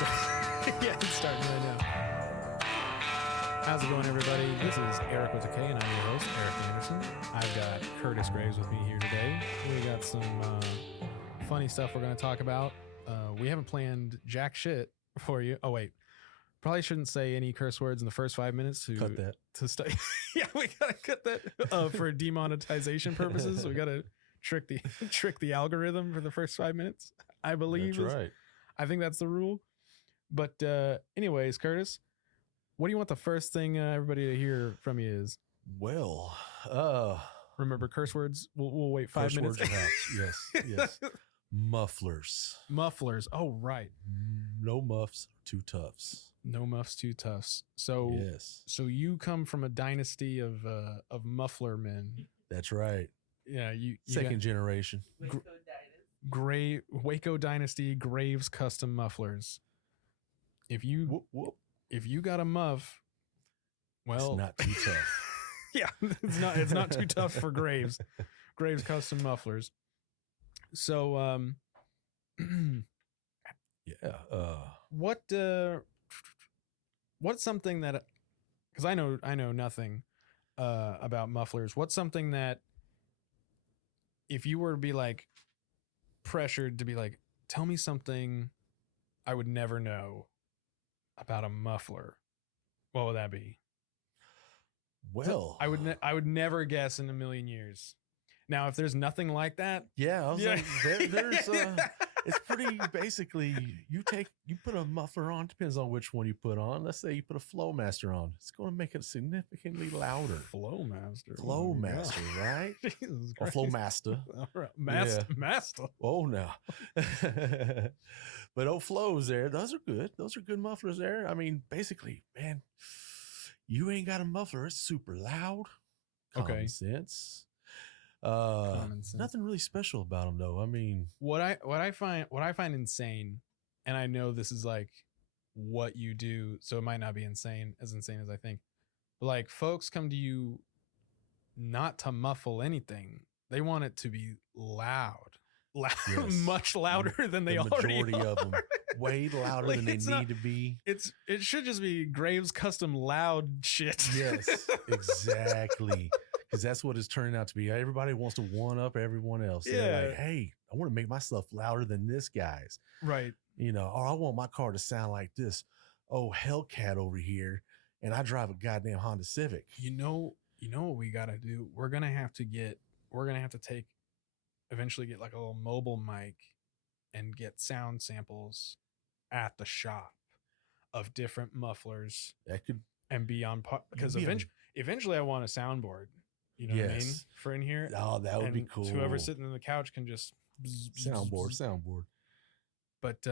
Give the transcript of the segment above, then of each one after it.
Yeah, it's starting right now. How's it going, everybody? This is Eric with a K, and I'm your host, Eric Anderson. I've got Curtis Graves with me here today. We got some funny stuff we're going to talk about. We haven't planned jack shit for you. Oh, wait. Probably shouldn't say any curse words in the first 5 minutes to cut that. To stay. Yeah, we gotta cut that for demonetization purposes. We gotta trick the algorithm for the first 5 minutes. I believe That's right. I think that's the rule. But anyways, Curtis, what do you want the first thing everybody to hear from you is? Well, Remember curse words? We'll wait 5 minutes. Curse words yes. Mufflers. Mufflers. Oh, right. No muffs, too toughs. No muffs, too toughs. So yes. So you come from a dynasty of muffler men. That's right. Yeah, you second generation. Waco Dynasty Graves custom mufflers. If you got a muff, well, it's not too tough. Yeah, it's not too tough for Graves. Graves custom mufflers. So yeah. What's something that, because I know nothing about mufflers. What's something that if you were to be like pressured to be like, tell me something I would never know about a muffler, what would that be? Well, I would never guess in a million years. Now, if there's nothing like that, like, there's it's pretty basically you put a muffler on, depends on which one you put on. Let's say you put a Flowmaster on, it's going to make it significantly louder. Flowmaster, right? Jesus or Christ. Flowmaster. All right. Master. Oh no. But flows there, those are good mufflers there. I mean, basically, man, you ain't got a muffler, it's super loud. Common sense. Nothing really special about them though. I mean, what I find insane, and I know this is like what you do, so it might not be insane as I think, but like folks come to you not to muffle anything. They want it to be loud, yes. Much louder than they already are. The majority of them, way louder than they need to be. It should just be Graves custom loud shit. Yes, exactly. Because that's what it's turning out to be. Everybody wants to one up everyone else. Yeah. They're like, hey, I want to make my stuff louder than this guy's. Right. Or I want my car to sound like this. Oh, Hellcat over here. And I drive a goddamn Honda Civic. You know what we got to do? We're going to have to eventually get like a little mobile mic and get sound samples at the shop of different mufflers. That could. And be on, because eventually I want a soundboard. You know what I mean? For in here. Oh, that would be cool. Whoever's sitting on the couch can just soundboard. But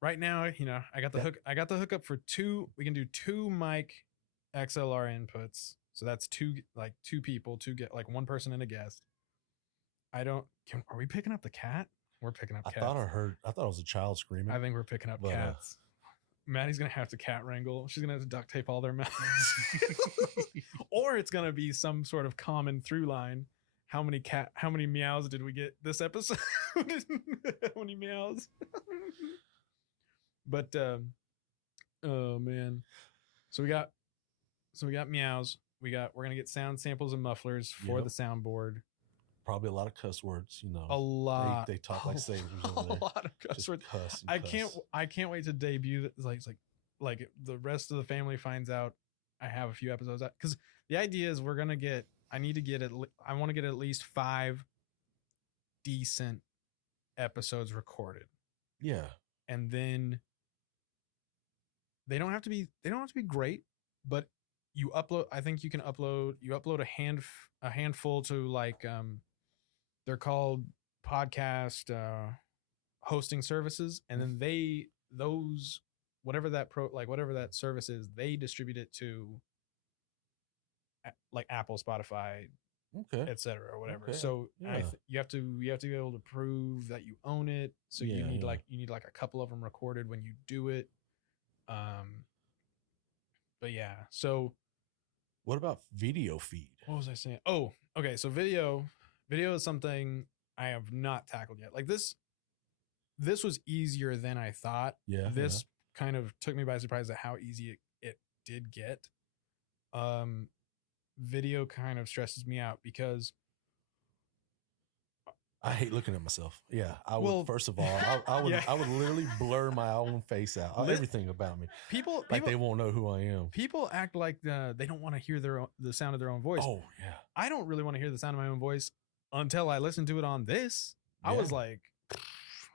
right now, I got the hookup for two. We can do 2 mic XLR inputs. So that's two people, get like one person and a guest. Are we picking up the cat? We're picking up cats. I thought it was a child screaming. I think we're picking up cats. Maddie's going to have to cat wrangle. She's going to have to duct tape all their mouths. Or it's going to be some sort of common through line. How many meows did we get this episode? How many meows? But, oh man. So we got meows. We're going to get sound samples and mufflers for the soundboard. Probably a lot of cuss words, A lot. They talk like sailors over there. A lot of cuss words. I can't wait to debut that. Like the rest of the family finds out I have a few episodes out, because the idea is I want to get at least 5 decent episodes recorded. Yeah. And then they don't have to be great, but I think you can upload a handful to like they're called podcast hosting services, and then whatever that service is, they distribute it to like Apple, Spotify, etc. or whatever. Okay. So you have to be able to prove that you own it. So you need like a couple of them recorded when you do it. But yeah. So what about video feed? What was I saying? Oh, okay. So video is something I have not tackled yet. Like this was easier than I thought. Yeah. This kind of took me by surprise at how easy it did get. Video kind of stresses me out because I hate looking at myself. Yeah, I would. Well, First of all, I would literally blur my own face out, everything about me. People, like they won't know who I am. People act like they don't want to hear the sound of their own voice. Oh yeah, I don't really want to hear the sound of my own voice until I listen to it on this. Yeah. I was like,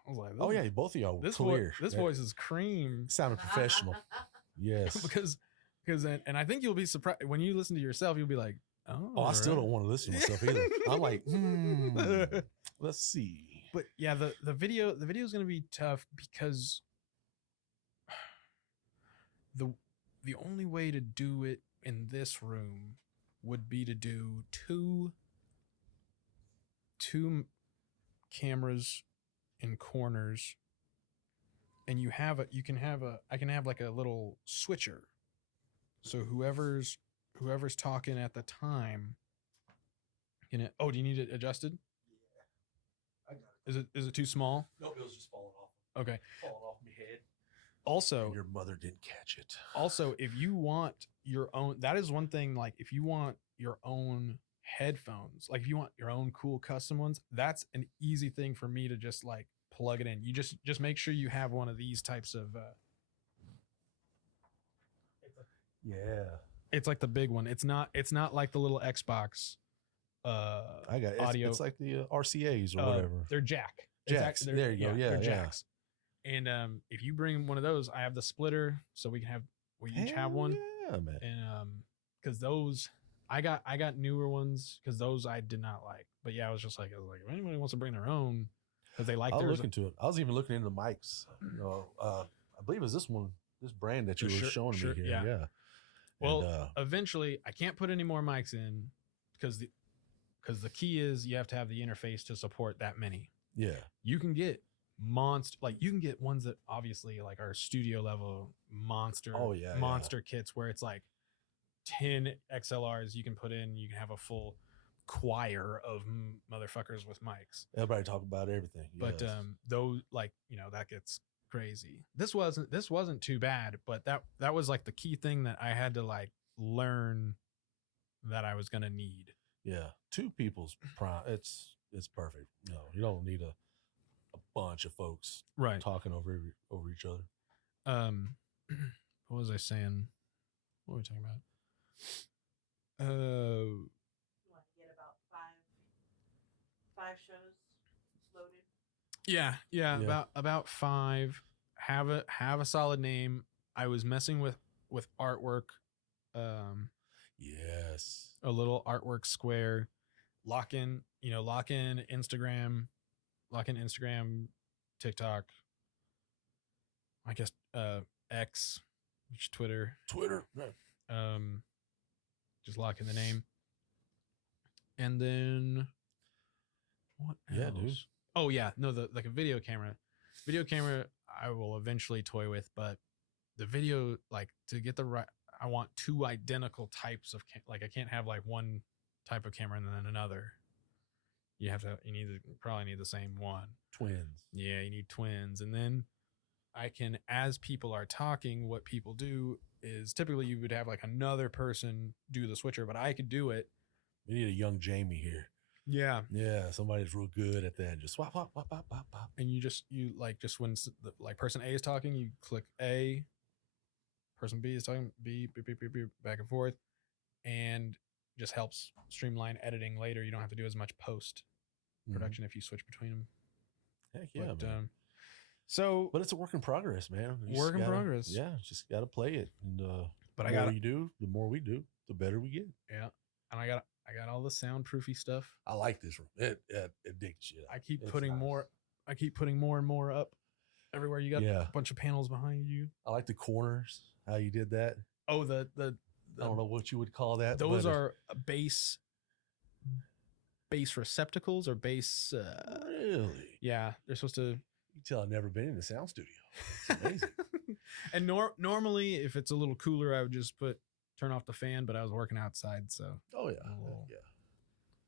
oh yeah, both of y'all this clear. This voice is cream. Sounded professional. Yes, because and I think you'll be surprised when you listen to yourself. You'll be like, oh, I still don't want to listen to myself either. I'm like, let's see. But yeah, the video is going to be tough because the only way to do it in this room would be to do two cameras in corners, and I can have like a little switcher, so whoever's talking at the time do you need it adjusted? I got it. Is it too small? Nope, it was just falling off. Okay. Falling off my head. Also, and your mother didn't catch it. Also, if you want your own, that is one thing, like if you want your own headphones, like if you want your own cool custom ones, that's an easy thing for me to just like plug it in. You just make sure you have one of these types of it's like the big one. It's not like the little Xbox I got audio. It's like the RCAs or whatever. They're jacks. There you go. Yeah, they're jacks. And if you bring one of those, I have the splitter, so we each have one. Yeah, man. And because those I got newer ones because those I did not like. But yeah, I was like, if anybody wants to bring their own because they like I'll theirs. look into it. I was even looking into the mics. I believe it was this brand that you were showing me here. Yeah. Well, eventually, I can't put any more mics in because the key is you have to have the interface to support that many. Yeah. You can get you can get ones that obviously like are studio level monster kits where it's like 10 XLRs you can put in. You can have a full choir of motherfuckers with mics. Everybody talk about everything. But those that gets crazy. This wasn't too bad, but that was like the key thing that I had to like learn that I was gonna need. Yeah, two people's prime. It's perfect. No, you don't need a bunch of folks talking over each other. What was I saying? What were we talking about? You want to get about five shows loaded? Yeah. About 5. Have a solid name. I was messing with artwork. Yes. A little artwork square. Lock in Instagram, TikTok. I guess X, which Twitter. Right. Just lock in the name. And then what else? Yeah, dude. Oh yeah, no, like a video camera. Video camera I will eventually toy with, but the video, like to get the right, I want 2 identical types of like I can't have like one type of camera and then another. You probably need the same one. Twins. Yeah, you need twins. And then I can, as people are talking, what people do is typically you would have like another person do the switcher, but I could do it. We need a young Jamie here. Yeah. Yeah, somebody's real good at that. Just swap. And you when person A is talking, you click A. Person B is talking B, back and forth, and just helps streamline editing later. You don't have to do as much post production if you switch between them. Heck yeah, but, man. But it's a work in progress, man. Work in progress. Yeah, just got to play it. And but the more we do, the better we get. Yeah, and I got all the soundproofy stuff. I like this room. It digs shit. I keep putting more and more up everywhere. You got a bunch of panels behind you. I like the corners. How you did that? Oh, the I don't know what you would call that. Those are bass receptacles or bass. Really? Yeah, they're supposed to. You can tell I've never been in the sound studio. It's amazing. And normally, if it's a little cooler, I would just turn off the fan. But I was working outside, so I'm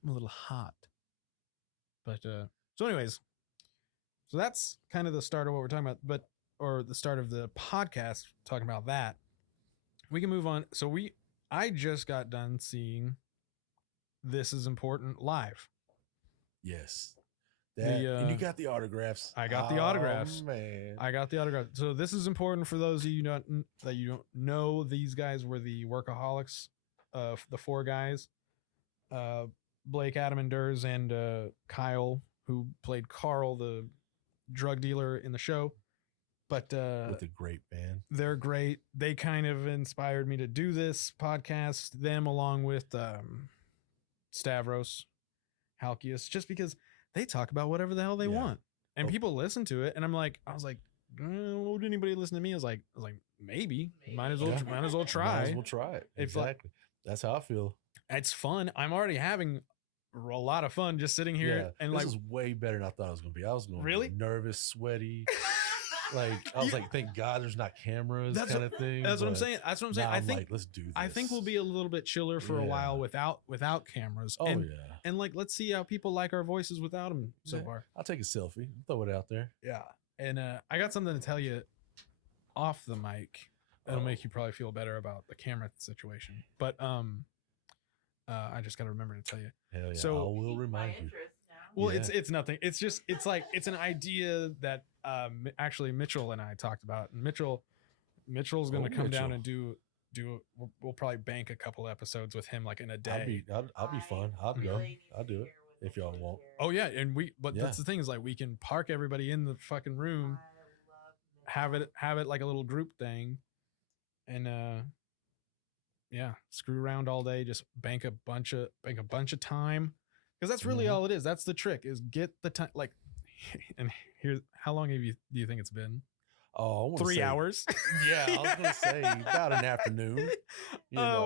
a little hot. But so, anyways, so that's kind of the start of what we're talking about. But or the start of the podcast talking about that, we can move on. So I just got done seeing This Is Important live. Yes. And you got the autographs. I got the autographs. Man. I got the autographs. So this is important for those of you that you don't know. These guys were the Workaholics, the 4 guys, Blake, Adam, and Durs, and Kyle, who played Carl, the drug dealer in the show. But with a great band. They're great. They kind of inspired me to do this podcast. Them along with Stavros, Halkias, just because they talk about whatever the hell they want, and people listen to it. And I was like, would anybody listen to me? I was like, maybe. Might as well try. Might as well try it. Exactly. That's how I feel. It's fun. I'm already having a lot of fun just sitting here, and this is way better than I thought it was going to be. I was going to be nervous, sweaty. I was like, thank God there's not cameras, kind of thing. That's what I'm saying. That's what I'm saying. I think let's do this. I think we'll be a little bit chiller for a while without cameras. Oh and let's see how people like our voices without them so far. I'll take a selfie. Throw it out there. Yeah, and I got something to tell you off the mic. That'll make you probably feel better about the camera situation. But I just got to remember to tell you. Hell yeah! So I will remind you. Well, it's nothing. It's just it's an idea that actually Mitchell and I talked about. And Mitchell's going to come down and do. We'll probably bank a couple episodes with him like in a day. I'll be fun. I'll go. I'll do it if y'all want. Oh yeah, and that's the thing is like we can park everybody in the fucking room, have it like a little group thing, and screw around all day. Just bank a bunch of time. Because that's really all it is. That's the trick, is get the time. Like, and here's how long do you think it's been? Oh, 3 hours. Yeah, I was gonna say about an afternoon.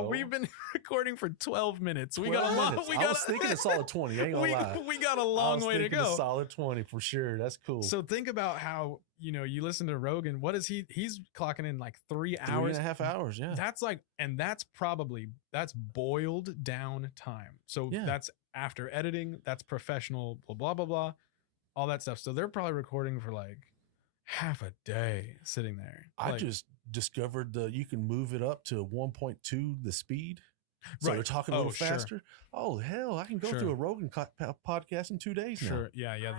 We've been recording for 12 minutes. I was thinking a solid 20. I ain't gonna lie. We got a long way to go. A solid 20 for sure. That's cool. So think about how you listen to Rogan. What is he's clocking in like 3 hours, 3.5 hours. Yeah, that's like, and that's boiled down time. So that's after editing. That's professional. Blah blah blah blah, all that stuff. So they're probably recording for like half a day sitting there. I just discovered you can move it up to 1.2 the speed. So they're talking a little faster. Sure. Oh hell, I can go through a Rogan podcast in 2 days now. Sure. Yeah. I always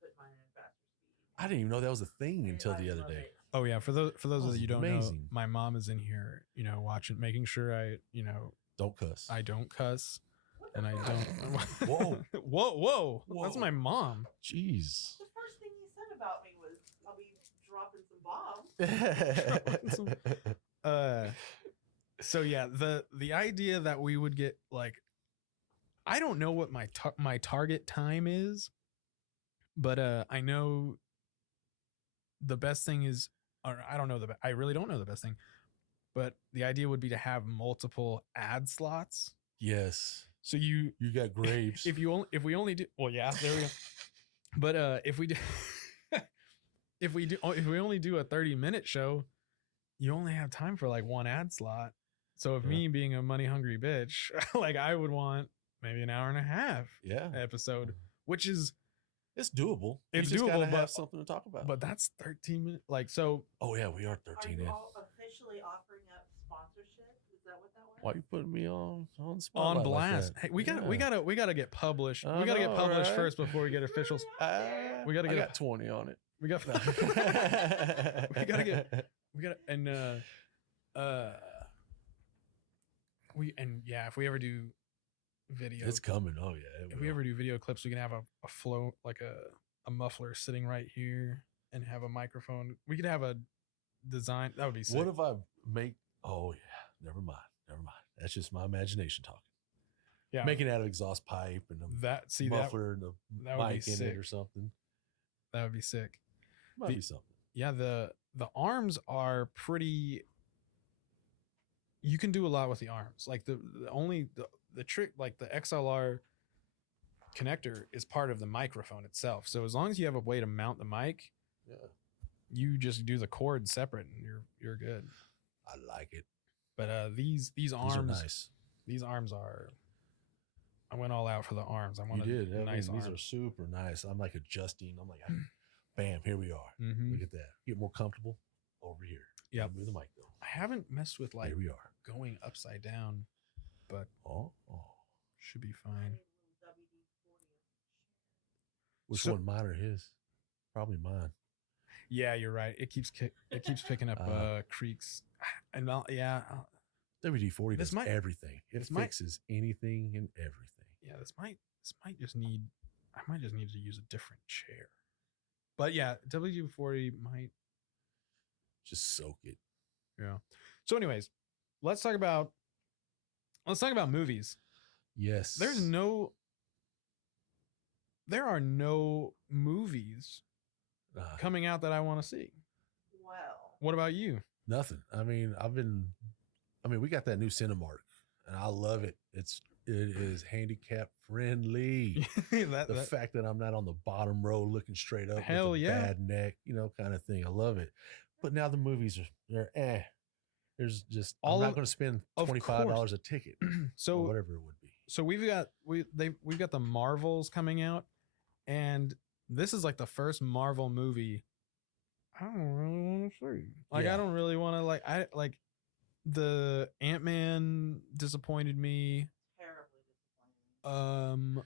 put mine in faster speed. I didn't even know that was a thing until the other day. Oh yeah. For those of you don't know, my mom is in here, watching, making sure I, don't cuss. I don't cuss. And I don't. Whoa. That's my mom. Jeez. The first thing he said about me was, I'll be dropping some bombs. So yeah, the idea that we would get like, I don't know what my target time is, but I know the best thing is, or I don't know I really don't know the best thing, but the idea would be to have multiple ad slots. Yes. So you got Graves. If we only do, well, yeah, there we go. But if we only do a 30-minute show, you only have time for like one ad slot. So if me being a money hungry bitch, like I would want maybe an hour and a half episode, which is, it's doable. It's doable, but have something to talk about. But that's 13 minutes. Like, so. Oh yeah, we are 13 in. Are you all officially offering up sponsorship? Is that what that was? Why are you putting me on spotlight, on blast? Like hey, we gotta get published. We gotta get published first before we get officials. We gotta get 20 on it. We got if we ever do video, it's coming. Oh yeah. If we ever do video clips, we can have a flow, like a muffler sitting right here and have a microphone. We could have a design. That would be sick. What if I make, oh yeah, never mind. That's just my imagination talking. Yeah. Making it out of exhaust pipe and a muffler and a mic in it or something. That would be sick. Might be something. Yeah, the arms are pretty. You can do a lot with the arms. Like the trick, like the XLR connector is part of the microphone itself. So as long as you have a way to mount the mic, you just do the cord separate and you're good. I like it. But these arms are nice. These arms are. I went all out for the arms. I wanted you did. Nice these arms. are super nice. I'm like adjusting. I'm like Bam, here we are. Mm-hmm. Look at that. Get more comfortable over here. Yeah. Move the mic though. I haven't messed with like Here we are. going upside down, but should be fine. Which one, mine or his? Probably mine. Yeah, you're right. It keeps picking up creaks, and WD-40 does everything. It fixes anything and everything. Yeah, this might just need. I might just need to use a different chair. But yeah, WD-40 might just soak it. Yeah. So, anyways, let's talk about movies. Yes. There are no movies coming out that I want to see. Well, what about you? Nothing. I mean, we got that new Cinemark, and I love it. It is handicap friendly. The fact that I'm not on the bottom row looking straight up with a bad neck, kind of thing. I love it. But now the movies are There's just I'm not going to spend $25 a ticket. So or whatever it would be. So we've got the Marvels coming out, and this is like the first Marvel movie I don't really want to see. Like, I don't really want to the Ant-Man disappointed me. Terribly disappointed.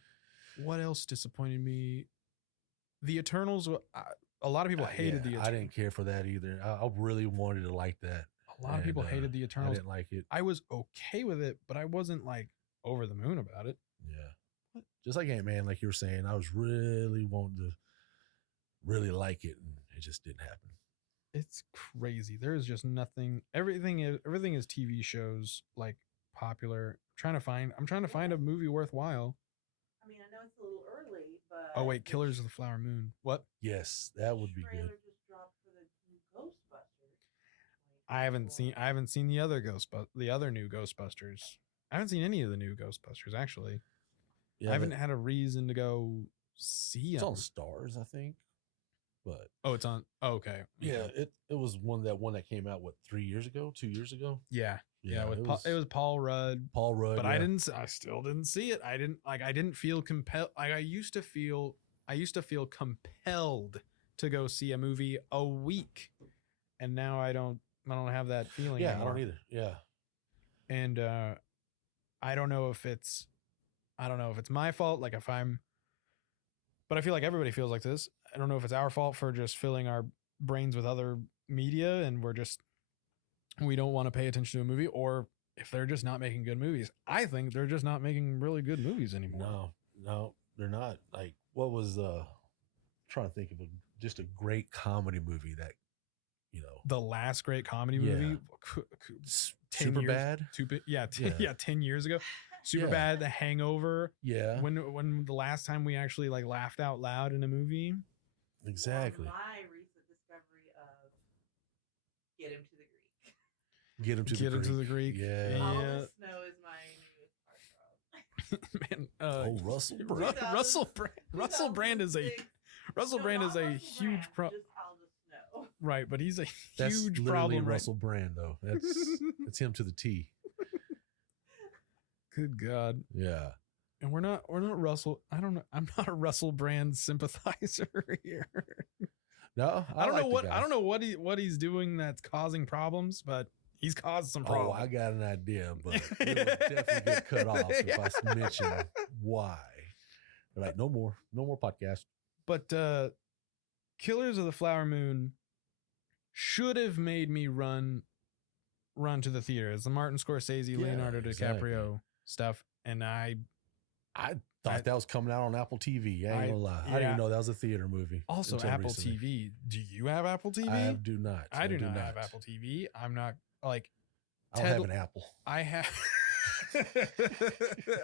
What else disappointed me? The Eternals. A lot of people hated the Eternals. I didn't care for that either. I really wanted to like that. A lot of people hated the Eternals. I didn't like it. I was okay with it, but I wasn't like over the moon about it. Yeah. Just like Ant-Man, like you were saying, I was really wanting to really like it, and it just didn't happen. It's crazy. There is just nothing. Everything is TV shows, like, popular. I'm trying to find a movie worthwhile. I mean, I know it's a little early, but oh wait, Killers of the Flower Moon. What? Yes, that would be good. Just dropped for the new Ghostbusters. I haven't seen the other new Ghostbusters. I haven't seen any of the new Ghostbusters actually. Yeah, I haven't had a reason to go see it's them. On Stars, I think. But it's on. Oh, okay. Yeah, it was one that came out 2 years ago. Yeah. It was Paul Rudd. But yeah. I still didn't see it. I didn't feel compelled. Like, I used to feel compelled to go see a movie a week, and now I don't have that feeling anymore. I don't either. Yeah. And I don't know if it's my fault, but I feel like everybody feels like this. I don't know if it's our fault for just filling our brains with other media and we don't want to pay attention to a movie, or if they're just not making good movies. I think they're just not making really good movies anymore. No, they're not. Like, what was trying to think of just a great comedy movie that, the last great comedy movie, Superbad. 10 years ago. Superbad, The Hangover. Yeah. When the last time we actually laughed out loud in a movie. Exactly. Well, my recent discovery of Get Him to the Greek. Get Him to the Greek. Yeah. All the Snow is my newest heartthrob. Man, Russell Brand is a huge problem. Right, but he's a huge problem. Russell Brand, though. That's him to the T. Good God. Yeah. And we're not Russell. I don't know. I'm not a Russell Brand sympathizer here. No, I don't know what he's doing that's causing problems, but he's caused some problems. Oh, I got an idea, but it would definitely get cut off if I mention why. They're like, no more podcast. But Killers of the Flower Moon should have made me run to the theater. It's the Martin Scorsese, Leonardo DiCaprio stuff, and I thought that was coming out on Apple TV. I ain't gonna lie. I didn't even know that was a theater movie. Also, Apple TV. Do you have Apple TV? I do not. I do not have Apple TV. I'm not I don't have an Apple. I have.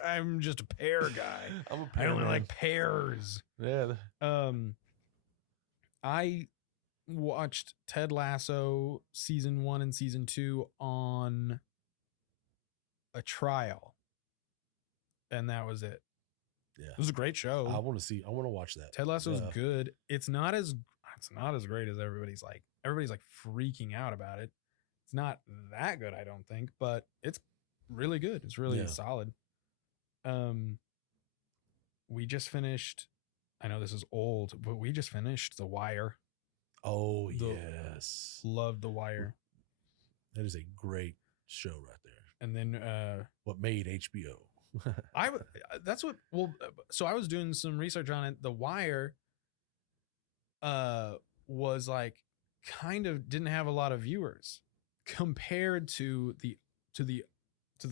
I'm just a pear guy. I only like pears. Yeah. I watched Ted Lasso season 1 and season 2 on a trial, and that was it. Yeah, it was a great show. I want to watch that. Ted Lasso is good. It's not as great as everybody's freaking out about it. It's not that good, I don't think, but it's really good. It's really solid. We just finished I know this is old, but we just finished The Wire. Oh, The- yes. Loved The Wire. That is a great show right there. And then What made HBO? that's what. Well, so I was doing some research on it. The Wire was like kind of didn't have a lot of viewers compared to the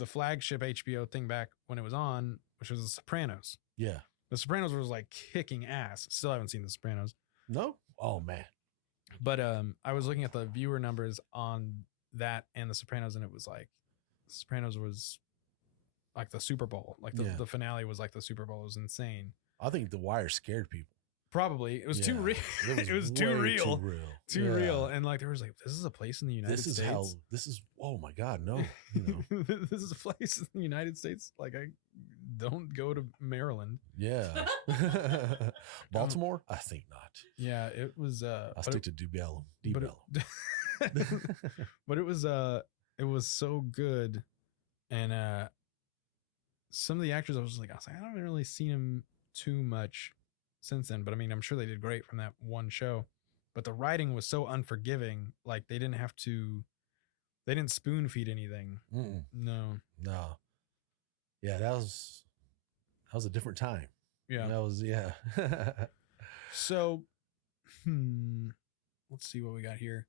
flagship HBO thing back when it was on, which was The Sopranos. Yeah. The Sopranos was like kicking ass. Still haven't seen The Sopranos. No? Oh, man. But I was looking at the viewer numbers on that and The Sopranos, and it was like The Sopranos was like the Super Bowl. Like the finale was like the Super Bowl. It was insane. I think The Wire scared people. Probably it was too real. It was way too real. Too real. Real. And like there was like, this is a place in the United States. Oh my God, no. You know. This is a place in the United States. Like I don't go to Maryland. Yeah. Baltimore? I think not. Yeah, it was I'll stick to Dubellum. But it was so good. And some of the actors I was like, I haven't really seen him too much since then, but I mean, I'm sure they did great from that one show. But the writing was so unforgiving. Like they didn't spoon feed anything. No. Yeah, that was a different time. Yeah. That was, yeah. So, let's see what we got here.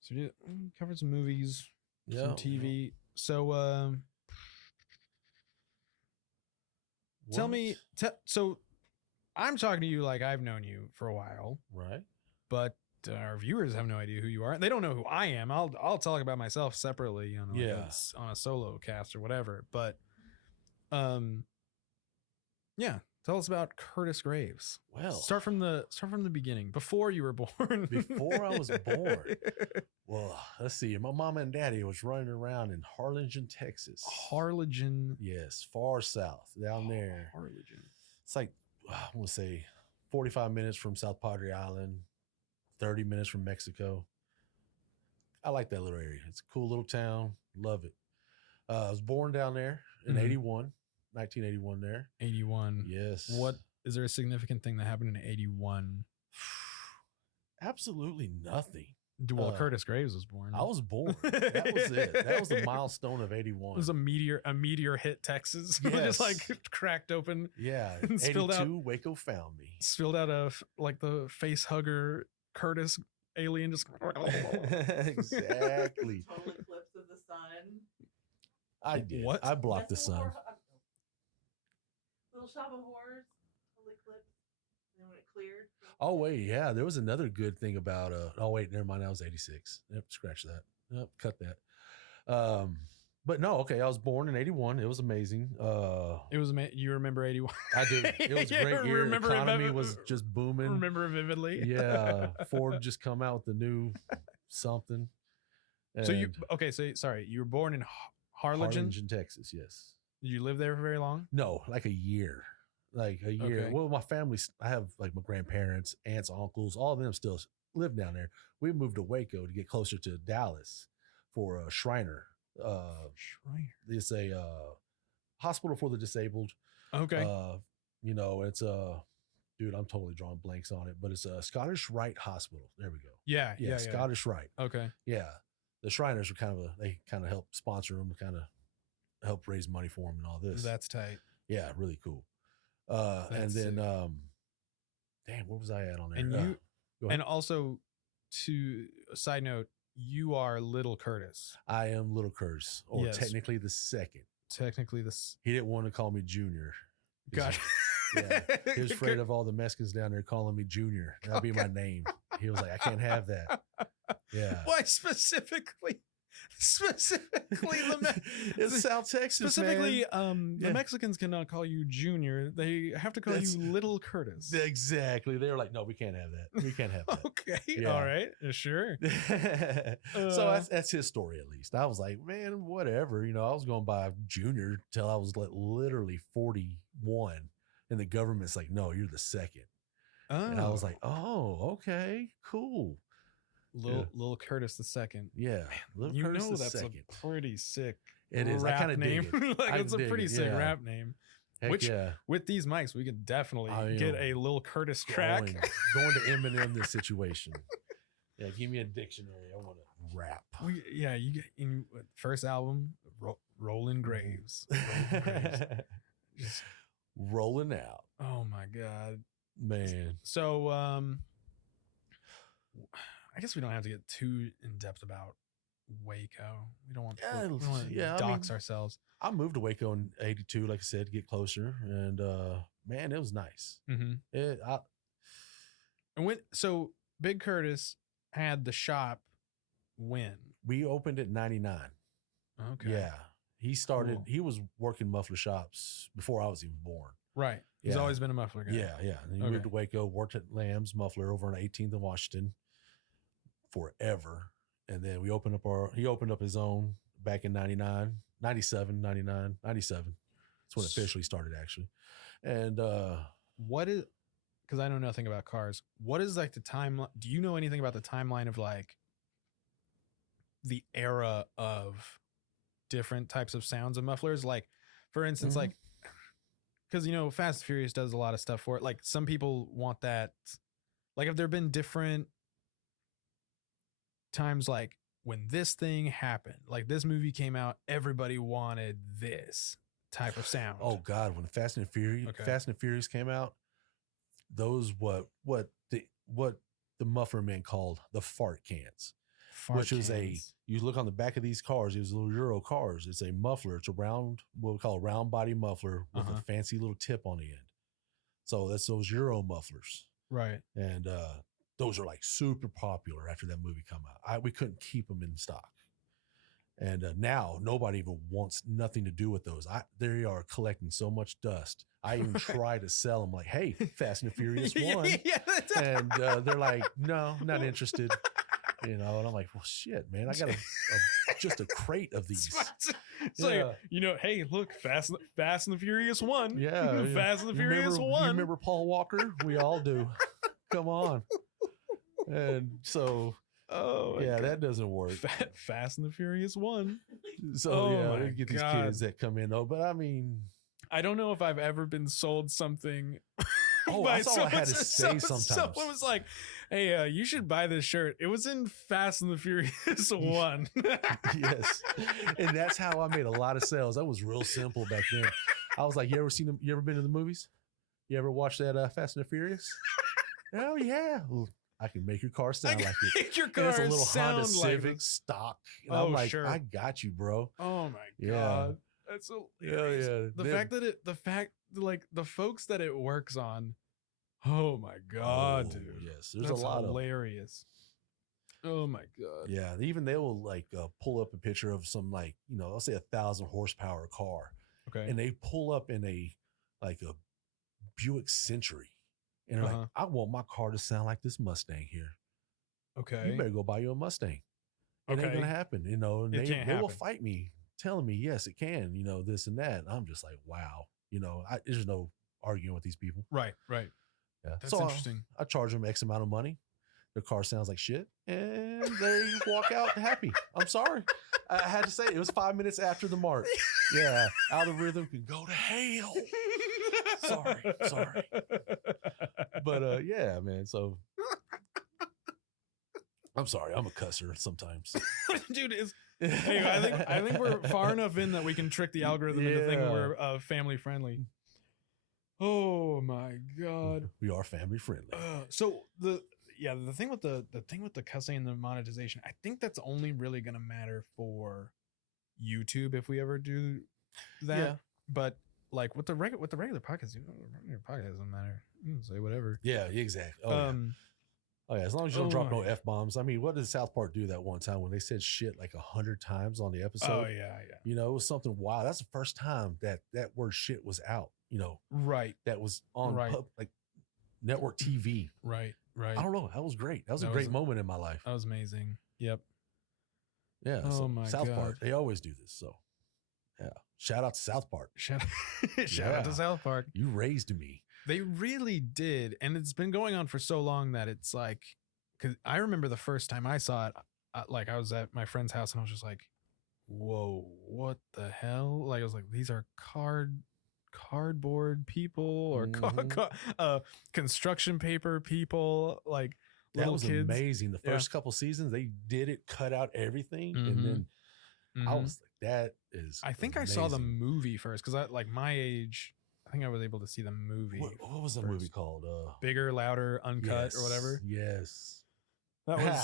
So we covered some movies, some TV. So, tell me, so I'm talking to you like I've known you for a while, right? But our viewers have no idea who you are. They don't know who I am. I'll talk about myself separately on a solo cast or whatever. But, yeah. Tell us about Curtis Graves. Well, start from the beginning, before you were born. Before I was born. Well, let's see. My mom and daddy was running around in Harlingen, Texas. Harlingen. Yes, far south down there. Harlingen. It's like, I want to say 45 minutes from South Padre Island, 30 minutes from Mexico. I like that little area. It's a cool little town. Love it. I was born down there in 1981 there. 81. Yes. What is there a significant thing that happened in 81? Absolutely nothing. Well, Curtis Graves was born. I was born. That was it. That was the milestone of 81. It was a meteor hit Texas. Yes. Just like cracked open. Yeah. And spilled out. Waco found me. Spilled out of like the face hugger Curtis alien just exactly. Total eclipse of the sun. I did. What? I blocked the sun. Little Shop of Horrors. Total eclipse. And then when it cleared. Oh wait, yeah. There was another good thing about oh wait, never mind. That was 86. Yep, scratch that. Yep, cut that. But no, okay. I was born in 81. It was amazing. It was amazing. You remember 81? I do. It was a great year. The economy was just booming. Remember vividly. Yeah. Ford just come out with the new something. And sorry. You were born in Harlingen, Texas. Yes. Did you live there for very long? No, like a year. Okay. Well, my family, I have like my grandparents, aunts, uncles, all of them still live down there. We moved to Waco to get closer to Dallas for Shriner. Shriner. It's a hospital for the disabled. Okay. It's dude, I'm totally drawing blanks on it, but it's a Scottish Rite Hospital. There we go. Yeah. Scottish Rite. Okay. Yeah. The Shriners are they kind of help sponsor them, kind of help raise money for them and all this. That's tight. Yeah, really cool. And then, damn, what was I at on there? And and also, to a side note, you are Lil Curtis. I am Lil Curtis, or technically the second. He didn't want to call me Junior. Gosh. Yeah, he was afraid of all the Mexicans down there calling me Junior. That'd be my name. He was like, I can't have that. Yeah. Why specifically it's South Texas, specifically the Mexicans cannot call you Junior. They have to call you Lil Curtis. Exactly. They're like, no, we can't have that. We can't have that. Okay. Yeah. All right. Sure. So that's his story. At least I was like, man, whatever. I was going by Junior till I was like literally 41, and the government's like, no, you're the second. And I was like, oh, okay, cool. Lil Curtis the second. Yeah, Lil Curtis the second. A pretty sick. It is. Rap I kind of name. Dig it. It's a pretty sick rap name. Which yeah. with these mics, we could definitely get a Lil Curtis track. Going to Eminem this situation. Yeah, give me a dictionary. I want to rap. You get in first album, Rolling Graves. Just rolling out. Oh my god, man. So I guess we don't have to get too in depth about Waco. We don't want to dox ourselves. I moved to Waco in '82, like I said, to get closer, and man, it was nice. And so Big Curtis had the shop when we opened at '99. Okay. Yeah, he started. Cool. He was working muffler shops before I was even born. Right. He's always been a muffler guy. Yeah. And he moved to Waco, worked at Lamb's Muffler over on 18th and Washington forever. And then he opened up his own back in 97. That's when it officially started, actually. And because I know nothing about cars, what is like the timeline? Do you know anything about the timeline of like the era of different types of sounds of mufflers? Like, for instance, like, because, Fast and Furious does a lot of stuff for it. Like, some people want that. Like, have there been different times, like, when this thing happened, like this movie came out, everybody wanted this type of sound? Oh God, when Fast and Furious came out, those what the muffler man called the fart cans. Which is you look on the back of these cars, these little Euro cars, it's a muffler. It's a round, what we call a round body muffler with a fancy little tip on the end. So that's those Euro mufflers. Right. And those are like super popular after that movie come out. We couldn't keep them in stock. And now nobody even wants nothing to do with those. They are collecting so much dust. I even try to sell them like, hey, Fast and Furious 1. And they're like, no, not interested. And I'm like, well, shit, man, I got just a crate of these. Like, hey, look, Fast and the Furious 1. Yeah. Fast and the Furious 1. You remember Paul Walker? We all do. Come on. And so, that doesn't work. Fast and the Furious 1. So, we get these kids that come in, though. But I mean, I don't know if I've ever been sold something. That's all I had to say sometimes. Someone was like, hey, you should buy this shirt. It was in Fast and the Furious 1. Yes. And that's how I made a lot of sales. That was real simple back then. I was like, you ever been to the movies? You ever watched that Fast and the Furious? Oh, yeah. Well, I can make your car sound like it. Make your car it's a little Honda like Civic stock. And I'm like, sure. I got you, bro. Oh my God. That's hilarious. The fact like the folks that it works on. Oh my God, dude. Yes. There's a lot hilarious. Oh my God. Yeah. Even they will like pull up a picture of some like, let's say 1,000 horsepower car. Okay. And they pull up in a Buick Century. And they're like, I want my car to sound like this Mustang here. Okay. You better go buy you a Mustang. It ain't going to happen. And they will fight me, telling me, yes, it can, this and that. And I'm just like, wow. There's no arguing with these people. Right. Yeah. That's interesting. I charge them X amount of money. Their car sounds like shit. And they walk out happy. I'm sorry. I had to say it was 5 minutes after the mark. Yeah. Algorithm can go to hell. Sorry. But yeah, man. So I'm sorry. I'm a cusser sometimes. Dude, I think we're far enough in that we can trick the algorithm into thinking we're family friendly. Oh my God. We are family friendly. So the thing with the cussing and the monetization, I think that's only really going to matter for YouTube if we ever do that. Yeah. But like with the regular podcast, your podcast doesn't matter. You can say whatever. Yeah, exactly. Oh yeah, as long as you don't drop no F-bombs. I mean, what did South Park do that one time when they said shit like 100 times on the episode? Oh yeah. It was something wild. That's the first time that word shit was out. Right. That was on like network TV. Right. I don't know. That was great. That was a great moment in my life. That was amazing. Yep. Yeah. Oh my South God. Park. They always do this. So yeah. Shout out to South Park. Shout out to South Park. You raised me. They really did. And it's been going on for so long that it's like, because I remember the first time I saw it, I was at my friend's house and I was just like, whoa, what the hell? Like, I was like, these are cardboard people or construction paper people, like that little was kids. amazing. The first couple seasons, they did it, cut out everything, and Mm-hmm. then I was like, that is. I think amazing. I saw the movie first because I like my age. I think I was able to see the movie. What was the first. movie called? Bigger, Louder, Uncut, or whatever. Yes, That was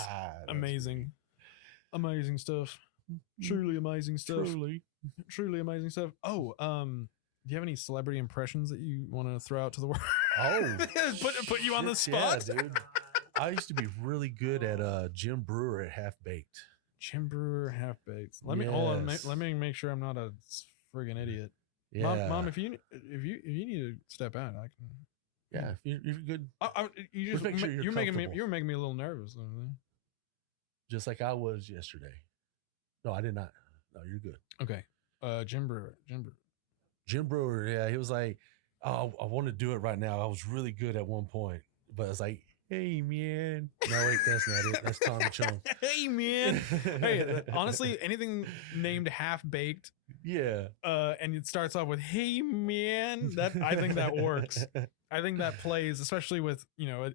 amazing. Amazing stuff. Truly amazing stuff. Truly amazing stuff. Oh, do you have any celebrity impressions that you want to throw out to the world? Oh, put you on the spot, yeah, dude. I used to be really good at Jim Brewer at Half Baked. Jim Brewer, Half Baked. Let me hold on. Let me make sure I'm not a friggin' idiot. Yeah. Mom, if you need to step out, I can. Yeah, if you're good. You just make sure you're making me a little nervous. Just like I was yesterday. No, I did not. No, you're good. Okay. Jim Brewer. Jim Brewer, yeah, he was like, oh, I want to do it right now. I was really good at one point, but it's like, hey, man. No, wait, that's not it. That's Tommy Chung. Hey, man. Hey, honestly, anything named Half Baked, yeah, and it starts off with "Hey, man," I think that works. I think that plays, especially with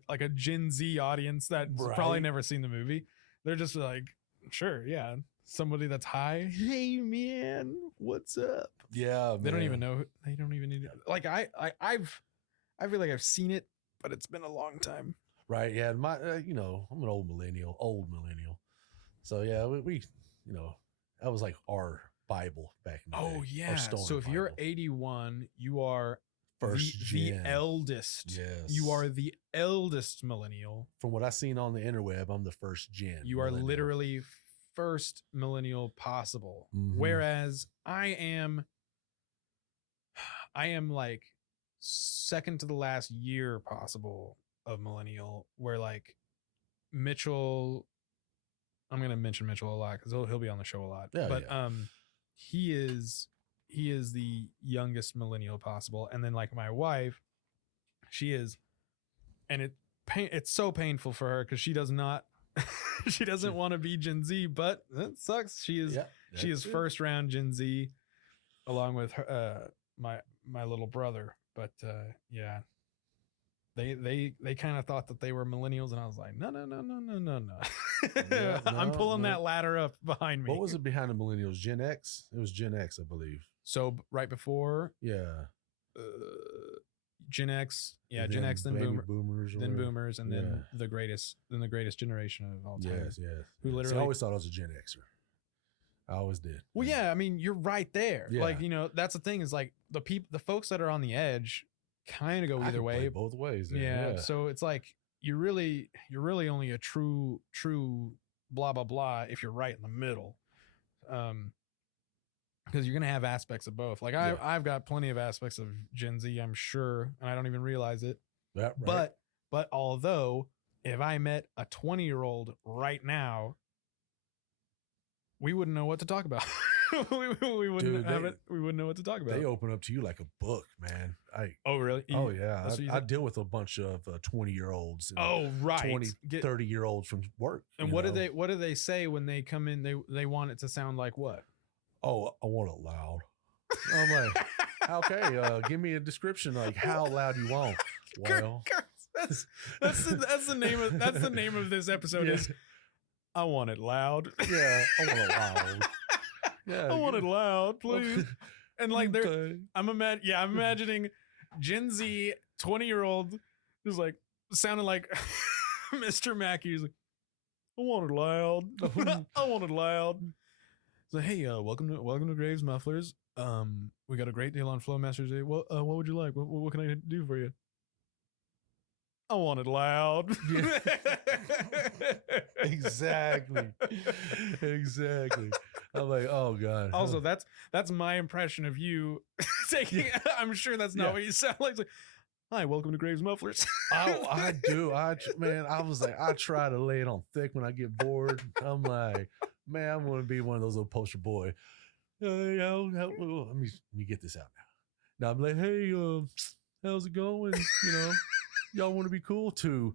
like a Gen Z audience that's probably never seen the movie. They're just like, sure, yeah, somebody that's high. Hey, man, what's up? Yeah, they don't even know. They don't even need it. Like I feel like I've seen it, but it's been a long time. Right. Yeah. My, I'm an old millennial. So yeah, we that was like our Bible back in the day. Oh yeah. So if you're 81, you are the eldest. Yes. You are the eldest millennial. From what I've seen on the interweb, I'm the first gen. You are literally first millennial possible. Mm-hmm. Whereas I am like second to the last year possible of millennial, where like Mitchell, I'm going to mention Mitchell a lot because he'll be on the show a lot. Yeah, but yeah. he is the youngest millennial possible, and then like my wife, she is, and it's so painful for her because she does not she doesn't want to be Gen Z, but that sucks. She is first round Gen Z along with her, my little brother. But yeah, they kind of thought that they were millennials, and I was like, no. Yeah, I'm pulling that ladder up behind me. What was it behind the millennials? Gen X? It was Gen X, I believe. So right before, Gen X, Gen X, then boomers, and then the greatest greatest generation of all time. Yes. Who literally? I always thought I was a Gen Xer. I always did. Well, yeah, I mean, you're right there. Yeah. Like, that's the thing is like the folks that are on the edge kind of go either way. Both ways. Yeah. So it's like you're really only a true blah blah blah if you're right in the middle. Because you're gonna have aspects of both. Like I've got plenty of aspects of Gen Z, I'm sure, and I don't even realize it. Yeah, right. But although if I met a 20-year-old right now, we wouldn't know what to talk about. we wouldn't have it. We wouldn't know what to talk about. They open up to you like a book, man. Oh, really? Oh, yeah. I deal with a bunch of 20-year-olds. Oh, right. 20, 30-year-olds from work. And what do they say when they come in? They want it to sound like what? Oh, I want it loud. I'm like, okay, give me a description, like how loud you want. Well, that's the name of this episode is I want it loud. Yeah, I want it loud. Yeah, I want it loud, please. And like I'm imagining Gen Z 20-year-old just like sounding like Mr. Mackey. He's like, I want it loud. I want it loud. So hey, welcome to Graves Mufflers. We got a great deal on Flowmaster today. What would you like? What can I do for you? I want it loud. Yeah. Exactly. I'm like, oh god. Also, that's my impression of you taking. I'm sure that's not what you sound like. It's like, hi, welcome to Graves Mufflers. I do. Man, I was like, I try to lay it on thick when I get bored. I'm like, man, I want to be one of those little poster boy. Let me get this out now. Now I'm like, hey, how's it going? Y'all want to be cool too?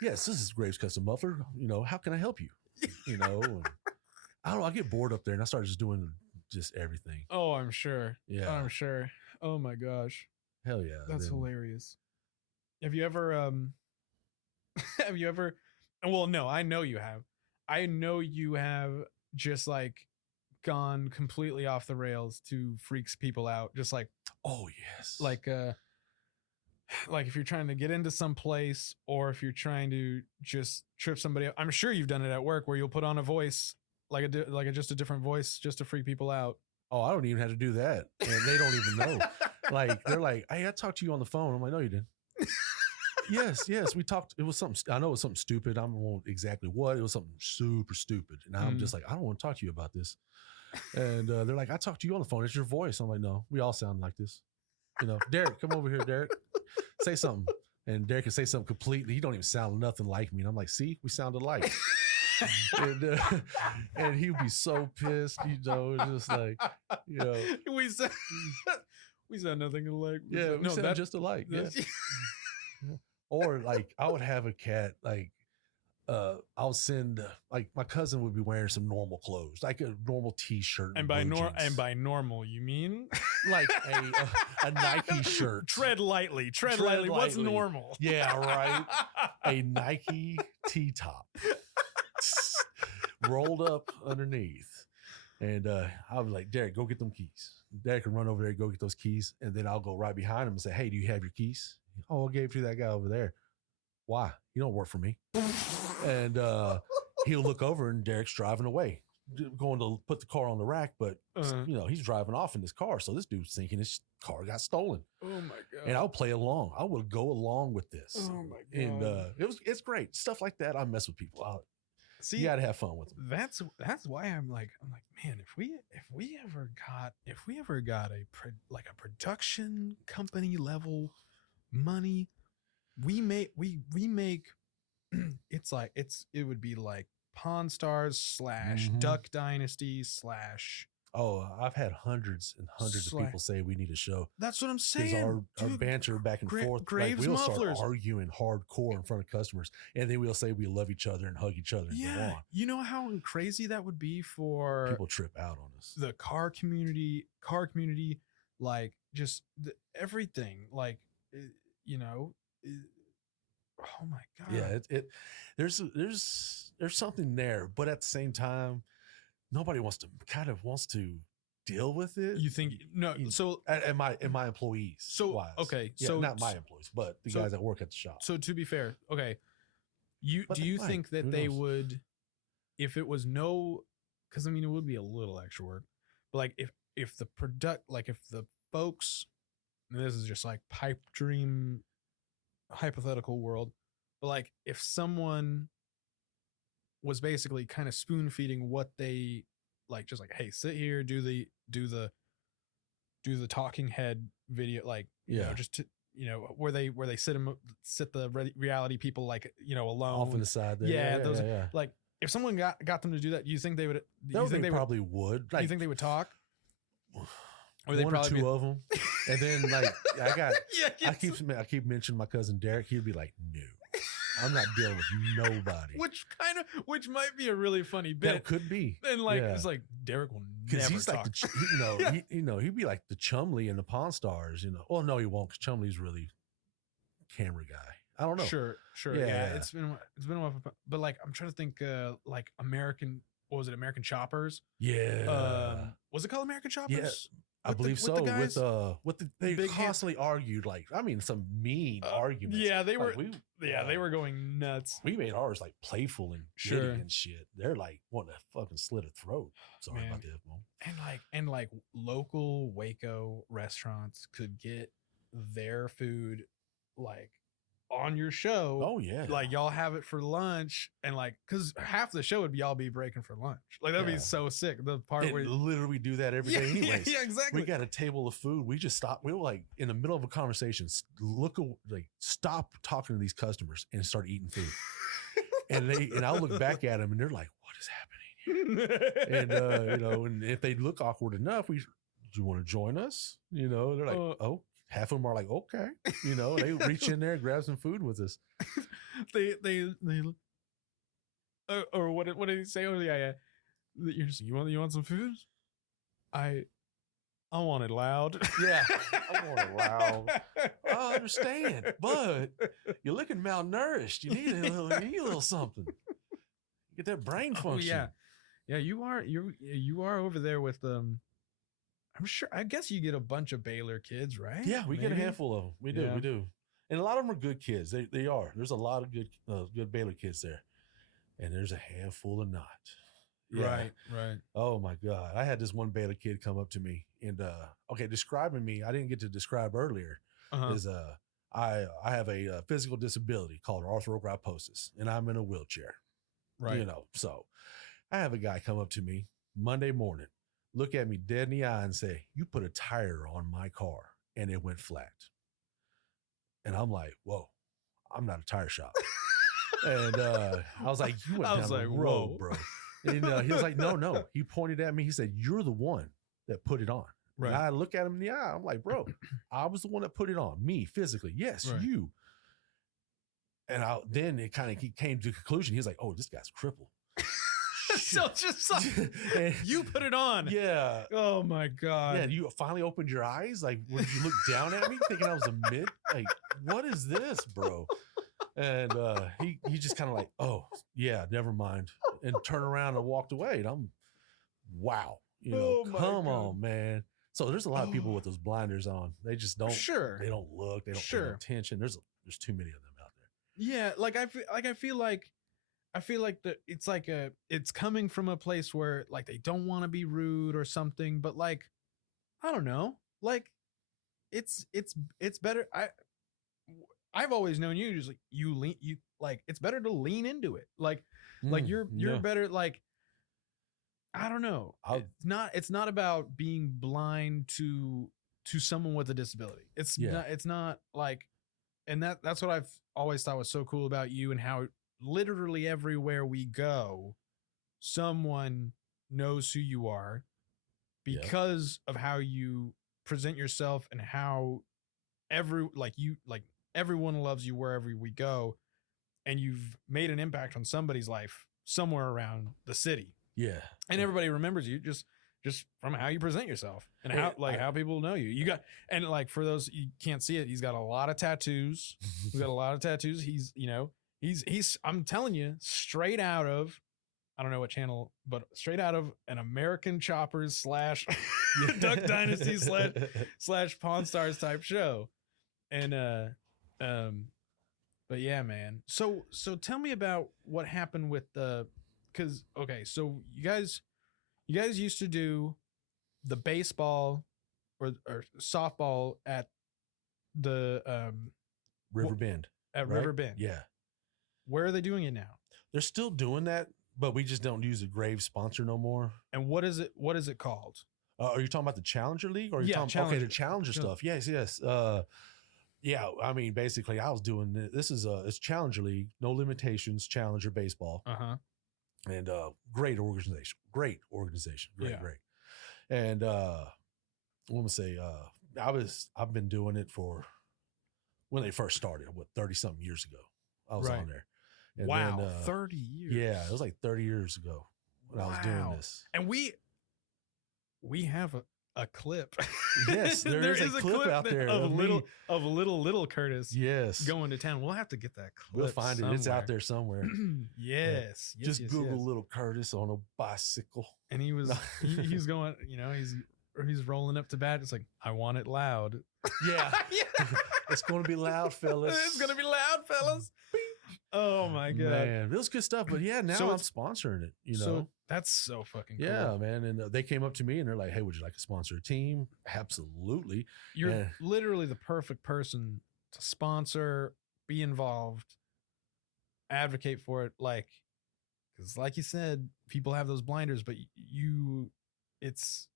Yes, this is Graves Custom Muffler. How can I help you? And I don't know. I get bored up there, and I start just doing just everything. Oh, I'm sure. Yeah, I'm sure. Oh my gosh, Hell yeah. that's then, hilarious. Have you ever have you ever well no, I know you have. I know you have just like gone completely off the rails to freaks people out. Just oh yes. like if you're trying to get into some place or if you're trying to just trip somebody up. I'm sure you've done it at work where you'll put on a voice just a different voice just to freak people out. Oh, I don't even have to do that. And they don't even know. Like, they're like, hey, I talked to you on the phone. I'm like, no, you didn't. yes, we talked. It was something, I know it was something stupid. I don't know exactly what. It was something super stupid. And I'm just like, I don't want to talk to you about this. And they're like, I talked to you on the phone. It's your voice. I'm like, no, we all sound like this. Derek, come over here, Derek. Say something. And Derek can say something completely. He don't even sound nothing like me. And I'm like, see, we sound alike. and he'd be so pissed, just like, we said we sound nothing alike. Yeah, we sound just alike. Yeah. Or like I would have a cat like I'll send like my cousin would be wearing some normal clothes, like a normal t-shirt. And by normal, you mean like a Nike shirt. Tread lightly. What's normal? Yeah, right. A Nike T-top rolled up underneath. And I'll be like, Derek, go get them keys. Derek can run over there and go get those keys. And then I'll go right behind him and say, hey, do you have your keys? Oh, I gave it to that guy over there. Why? You don't work for me. And he'll look over and Derek's driving away, going to put the car on the rack. But, he's driving off in this car. So this dude's thinking his car got stolen. Oh, my God. And I'll play along. I will go along with this. Oh, my God. And it's great. Stuff like that. I mess with people out. See, you got to have fun with them. That's why I'm like, man, if we ever got a production company level money, we make it would be like Pawn Stars / Duck Dynasty / Oh, I've had hundreds and hundreds of people say we need a show. That's what I'm saying. Our banter back and forth, Graves we'll mufflers. start arguing hardcore in front of customers, and then we'll say we love each other and hug each other. And go on. You know how crazy that would be for people trip out on us. The car community, like just everything, like oh my God. Yeah, there's something there, but at the same time, nobody wants to deal with it. You think no? So and my employees. So wise. Okay, yeah, so not my employees, but the guys that work at the shop. So to be fair, okay, do you think that they would, if it was no, because I mean it would be a little extra work, but like if the if the folks, and this is just like pipe dream, hypothetical world, but like if someone was basically kind of spoon feeding what they like, just like, hey, sit here, do the talking head video, like, just to, where they sit the reality people, like, alone off on the side there. Yeah. Like if someone got them to do that, do you think they would? They probably would. Do you think they would talk? Or they probably two of them, and then like I keep mentioning my cousin Derek. He'd be like, "No, I'm not dealing with nobody." Which might be a really funny bit. That could be. And it's like Derek will never he's talk. Like he'd be like the Chumley and the Pawn Stars. Well, no, he won't, because Chumley's really camera guy. I don't know. Sure. Yeah. It's been a while, but like I'm trying to think. Like American. What was it? American Choppers. Yeah. Was it called American Choppers? Yeah. I believe so. They constantly argued, like, I mean, some mean arguments. Yeah, they were. They were going nuts. We made ours like playful and giddy and shit. They're like wanting to fucking slit a throat. Sorry about that, Mom. And like local Waco restaurants could get their food like on your show. Oh yeah, like y'all have it for lunch, and like because half the show would be y'all be breaking for lunch. Like that'd be so sick. The part where literally do that every day anyways. Yeah, exactly. We got a table of food. We just stop. We were like in the middle of a conversation, stop talking to these customers and start eating food. and I'll look back at them and they're like, what is happening here? And and if they look awkward enough, do you want to join us? They're like, oh. Half of them are like, okay, they reach in there and grab some food with us. they or what did he say? Oh yeah. You want some food? I want it loud. Yeah, I want it loud. I understand, but you're looking malnourished. You need a little something. Get that brain function. Oh yeah, you are over there with I'm sure. I guess you get a bunch of Baylor kids, right? Yeah, we get a handful of them. We do, Yeah. we do, and a lot of them are good kids. They are. There's a lot of good Baylor kids there, and there's a handful of not. Yeah. Right. Oh my God, I had this one Baylor kid come up to me and okay, describing me. I didn't get to describe earlier. Is I have a physical disability called arthrogryposis, and I'm in a wheelchair. Right. You know, so I have a guy come up to me Monday morning, look at me dead in the eye and say, "You put a tire on my car and it went flat." And I'm like, "Whoa, I'm not a tire shop." And I was like, "You went down the road, bro." And he was like, no. He pointed at me. He said, "You're the one that put it on." Right. And I look at him in the eye. I'm like, "Bro, I was the one that put it on. Me, physically. Yes, right. You." And then it kind of came to the conclusion. He was like, "Oh, this guy's crippled." So just like, you put it on. Yeah. Oh my God. Yeah. You finally opened your eyes. Like, when you look down at me thinking I was a mid, like, what is this, bro? And he just kind of like, "Oh yeah, never mind," and turned around and walked away. And I'm, wow, come on, man. So there's a lot of people with those blinders on. They just don't. Sure. They don't look. They don't pay attention. There's too many of them out there. Yeah, I feel like that it's coming from a place where like they don't want to be rude or something, but like I don't know, like it's better. I've always known you just like you like it's better to lean into it. Like you're better. Like I don't know. It's not about being blind to someone with a disability. It's not like, and that's what I've always thought was so cool about you and how literally everywhere we go, someone knows who you are because of how you present yourself and how everyone loves you wherever we go, and you've made an impact on somebody's life somewhere around the city. Yeah. And everybody remembers you just from how you present yourself and how people know you. You got, and like, for those you can't see it, he's got a lot of tattoos. He's got a lot of tattoos. He's I'm telling you, straight out of, I don't know what channel, but straight out of an American Choppers / Duck Dynasty / Pawn Stars type show. And but yeah, man. So tell me about what happened with because okay, so you guys used to do the baseball or softball at the River Bend. At right? River Bend. Yeah. Where are they doing it now? They're still doing that, but we just don't use a Graves sponsor no more. And what is it called? Are you talking about the Challenger League? Or are you talking Challenger. Okay, the Challenger stuff. Yes. Yeah, I mean, basically, I was doing this. It's Challenger League, no limitations, Challenger baseball. And great organization. Great. And I want to say, I've been doing it for when they first started, 30 something years ago. I was on there. And wow, then, 30 years. Yeah, it was like 30 years ago when I was doing this. And we have a clip. Yes, there is a clip out there of little Curtis. Yes, going to town. We'll have to get that clip. We'll find it. It's out there somewhere. Yes. Just Google Little Curtis on a bicycle. And he was he's going. He's rolling up to bat. It's like, "I want it loud." Yeah. It's going to be loud, fellas. It's going to be loud, fellas. Oh my God, man, it was good stuff. But yeah, now I'm sponsoring it. So that's so fucking cool. Yeah, man. And they came up to me and they're like, "Hey, would you like to sponsor a team?" Absolutely. You're literally the perfect person to sponsor, be involved, advocate for it. Like, because like you said, people have those blinders, but it's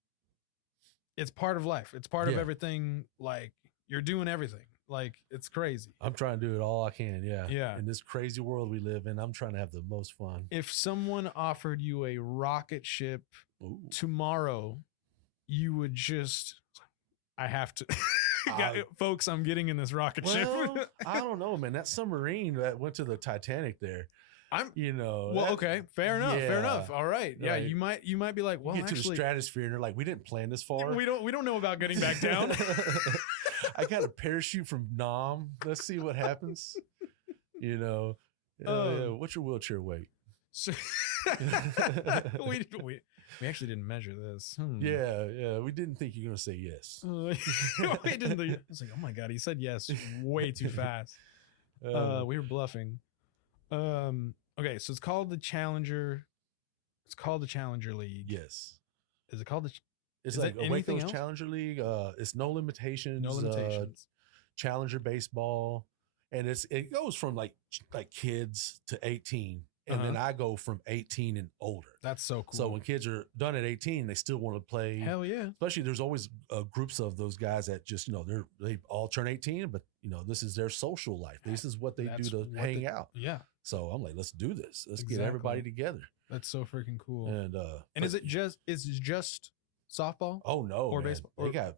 part of life. It's part of everything. Like, you're doing everything. Like, it's crazy. I'm trying to do it all I can. Yeah. Yeah. In this crazy world we live in, I'm trying to have the most fun. If someone offered you a rocket ship tomorrow, you would just, I have to, folks, I'm getting in this rocket ship. I don't know, man. That submarine that went to the Titanic there, I'm, Well, okay, fair enough, fair enough. All right, yeah, right. you might be like, well, you get to actually, the stratosphere, and they're like, we didn't plan this far. we don't know about getting back down. I got a parachute from Nam. Let's see what happens. What's your wheelchair weight? So, we actually didn't measure this. Yeah, we didn't think you're gonna say yes. We didn't. I was like, oh my god, he said yes way too fast. We were bluffing. Okay, so it's called the Challenger. It's called the Challenger League. Yes. Is it called the? It's is like it a Waco's else? Challenger League. It's no limitations. No limitations. Challenger baseball, and it goes from like kids to 18. And then I go from 18 and older. That's so cool. So when kids are done at 18, they still want to play. Hell yeah. Especially there's always groups of those guys that just, they all turn 18, but this is their social life. This is what they do to hang out. Yeah. So I'm like, let's do this. Let's get everybody together. That's so freaking cool. And is it just softball? Oh no. Or man. baseball? They got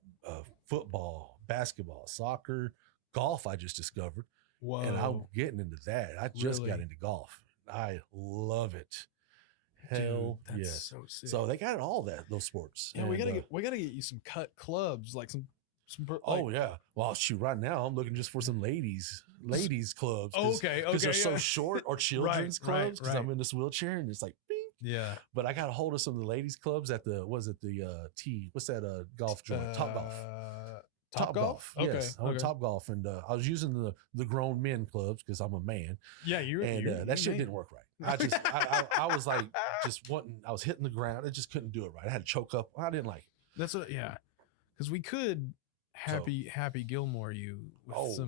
football, basketball, soccer, golf I just discovered. Whoa. And I'm getting into that. I just got into golf. I love it. Hell, dude, that's yeah. so sick. So they got all those sports. Yeah, and, we gotta get you some cut clubs, like some. Oh yeah. Well, shoot, right now I'm looking just for some ladies clubs. Okay, because they're so short, or children's clubs. Because right. I'm in this wheelchair and it's like, bing. Yeah. But I got a hold of some of the ladies clubs at the what's that golf joint? Top Golf. Top Golf? Okay. Yes, I went Top Golf, and I was using the grown men clubs because I'm a man. Yeah, that shit didn't work right. I was like I was hitting the ground. I just couldn't do it right. I had to choke up. I didn't like it. That's because we could Happy Gilmore you with